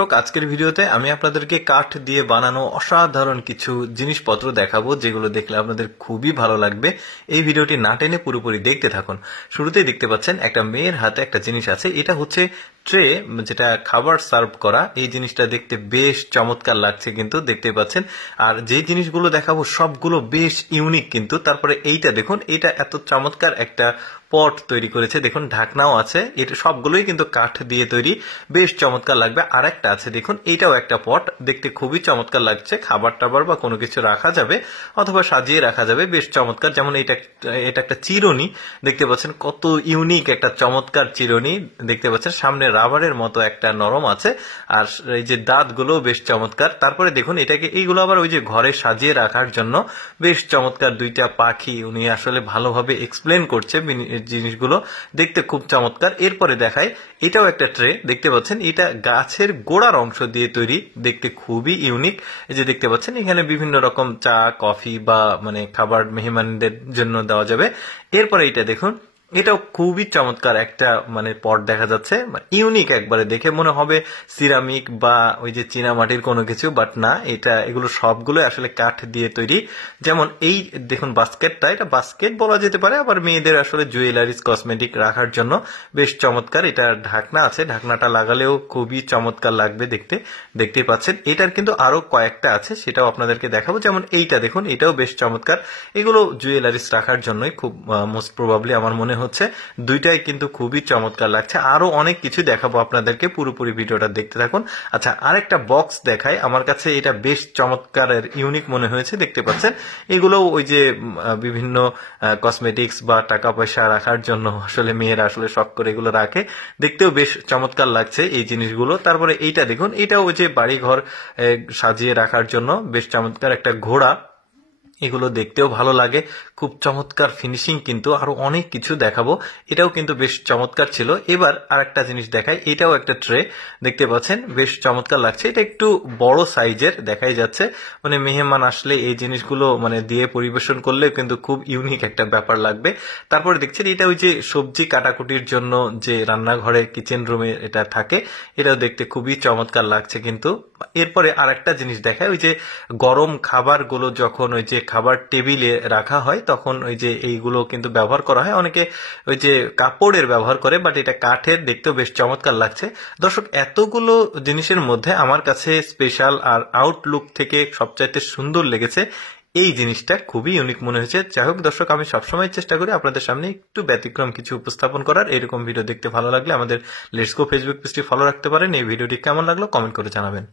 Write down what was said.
দর্শক আজকের ভিডিওতে আমি আপনাদেরকে কাঠ দিয়ে বানানো অসাধারণ কিছু জিনিসপত্র দেখাবো যেগুলো দেখলে আপনাদের খুবই ভালো লাগবে। এই ভিডিওটি না টেনে পুরোপুরি দেখতে থাকুন। শুরুতেই দেখতে পাচ্ছেন একটা মেয়ের হাতে একটা জিনিস আছে, এটা হচ্ছে ট্রে, যেটা খাবার সার্ভ করা। এই জিনিসটা দেখতে বেশ চমৎকার লাগছে কিন্তু দেখতে পাচ্ছেন। আর যে জিনিসগুলো দেখাবো সবগুলো বেশ ইউনিক কিন্তু। তারপরে এইটা দেখুন, এটা এত চমৎকার একটা পট তৈরি করেছে, দেখুন ঢাকনাও আছে। এটা সবগুলোই কিন্তু কাঠ দিয়ে তৈরি, বেশ চমৎকার লাগবে। আর একটা আছে দেখুন, এইটাও একটা পট, দেখতে খুবই চমৎকার লাগছে। খাবার টাবার বা কোনো কিছু রাখা যাবে অথবা সাজিয়ে রাখা যাবে, বেশ চমৎকার। যেমন এটা একটা চিরুনি, দেখতে পাচ্ছেন কত ইউনিক একটা চমৎকার চিরুনি দেখতে পাচ্ছেন। সামনে রাবারের মতো একটা নরম আছে, আর এই যে দাঁতগুলো বেশ চমৎকার। তারপরে দেখুন এটাকে, এইগুলো আবার ওই যে ঘরে সাজিয়ে রাখার জন্য বেশ চমৎকার। দুইটা পাখি, উনি আসলে ভালোভাবে এক্সপ্লেন করছে জিনিসগুলো, দেখতে খুব চমৎকার। এরপরে দেখায়, এটাও একটা ট্রে দেখতে পাচ্ছেন, এটা গাছের গোড়ার অংশ দিয়ে তৈরি, দেখতে খুবই ইউনিক। এই যে দেখতে পাচ্ছেন এখানে বিভিন্ন রকম চা, কফি বা মানে খাবার মেহমানদের জন্য দেওয়া যাবে। এরপরে এটা দেখুন, এটাও খুবই চমৎকার একটা মানে পট দেখা যাচ্ছে, ইউনিক একবারে। দেখে মনে হবে সিরামিক বা ওই যে চীনা মাটির কোনো কিছু, বাট না, এগুলো সবগুলো আসলে কাঠ দিয়ে তৈরি। যেমন এই দেখুন বাস্কেটটা, এটা বাস্কেট বলা যেতে পারে, আবার মেয়েদের আসলে জুয়েলারিজ কসমেটিক রাখার জন্য বেশ চমৎকার। এটা ঢাকনা আছে, ঢাকনাটা লাগালেও খুবই চমৎকার লাগবে দেখতে, দেখতেই পাচ্ছেন। এটার কিন্তু আরো কয়েকটা আছে, সেটাও আপনাদেরকে দেখাবো। যেমন এইটা দেখুন, এটাও বেশ চমৎকার। এগুলো জুয়েলারিজ রাখার জন্যই খুব মোস্ট প্রবাবলি আমার মনে হচ্ছে। দুইটাই কিন্তু খুবই চমৎকার লাগছে। আরো অনেক কিছু দেখাবো আপনাদেরকে, পুরোপুরি ভিডিওটা দেখতে থাকুন। আচ্ছা, আরেকটা বক্স দেখাই, আমার কাছে এটা বেশ চমৎকার ইউনিক মনে হয়েছে। দেখতে পাচ্ছেন এগুলো ওই যে বিভিন্ন কসমেটিক্স বা টাকা পয়সা রাখার জন্য আসলে মেয়েরা আসলে শখ করে এগুলো রাখে, দেখতেও বেশ চমৎকার লাগছে এই জিনিসগুলো। তারপরে এইটা দেখুন, এটা ওই যে বাড়ি ঘর সাজিয়ে রাখার জন্য বেশ চমৎকার একটা ঘোড়া, এগুলো দেখতেও ভালো লাগে, খুব চমৎকার ফিনিশিং কিন্তু। আরো অনেক কিছু দেখাবো, এটাও কিন্তু বেশ চমৎকার ছিল। এবার আরেকটা জিনিস দেখাই, এটাও একটা ট্রে দেখতে পাচ্ছেন, বেশ চমৎকার লাগছে। এটা একটু বড় সাইজের দেখাই যাচ্ছে, মানে মেহমান আসলে এই জিনিসগুলো মানে দিয়ে পরিবেশন করলে কিন্তু খুব ইউনিক একটা ব্যাপার লাগবে। তারপরে দেখছেন এটা ওই যে সবজি কাটাকুটির জন্য যে রান্নাঘরে কিচেন রুমে এটা থাকে, এটাও দেখতে খুবই চমৎকার লাগছে কিন্তু। এরপরে আরেকটা জিনিস দেখায়, ওই যে গরম খাবারগুলো যখন ওই যে খাবার টেবিলে রাখা হয় তখন ওই যে এইগুলো কিন্তু ব্যবহার করা হয়। অনেকে ওই যে কাপড়ের ব্যবহার করে, বাট এটা কাঠের, দেখতেও বেশ চমৎকার লাগছে। দর্শক, এতগুলো জিনিসের মধ্যে আমার কাছে স্পেশাল আর আউটলুক থেকে সবচাইতে সুন্দর লেগেছে এই জিনিসটা, খুবই ইউনিক মনে হয়েছে। যাই হোক দর্শক, আমি সবসময় চেষ্টা করি আপনাদের সামনে একটু ব্যতিক্রম কিছু উপস্থাপন করার। এরকম ভিডিও দেখতে ভালো লাগলে আমাদের লেটস গো ফেসবুক পেজটি ফলো রাখতে পারেন। এই ভিডিওটি কেমন লাগলো কমেন্ট করে জানাবেন।